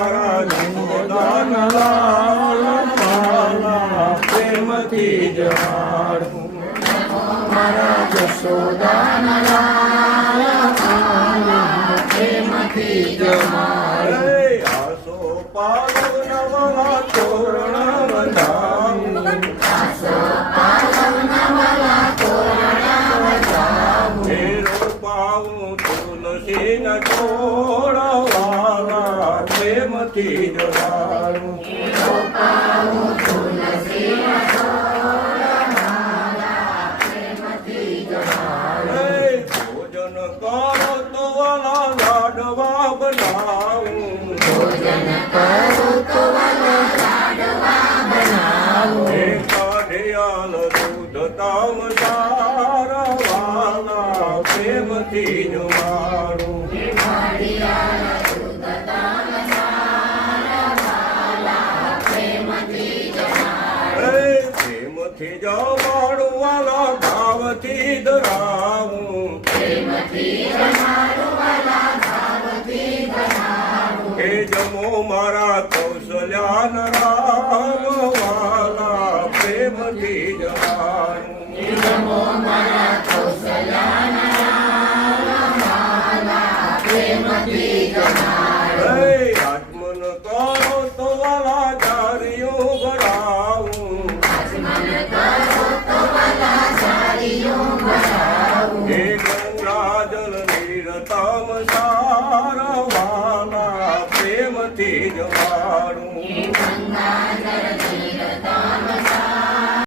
દાન લાલ મારા પ્રેમથી જાણું મારા જશોદાન લાલ પ્રેમથી જમાર આસો પાલ નવા તોરણ વધામ આસો પાલ હે ભોજન કરો તો વાલા લાડવા બનાવું. હે કાઢિયાલ દૂધ તામ સારા વાલા, પ્રેમથી જમાડું પ્રેમથી જમાડું વાલા ભાવથી ધરાવું. હે જમો મારા કૌશલ્યાન રામ વાલા પ્રેમથી હે આત્મન તો સારા વાલા પ્રેમથી જમાડું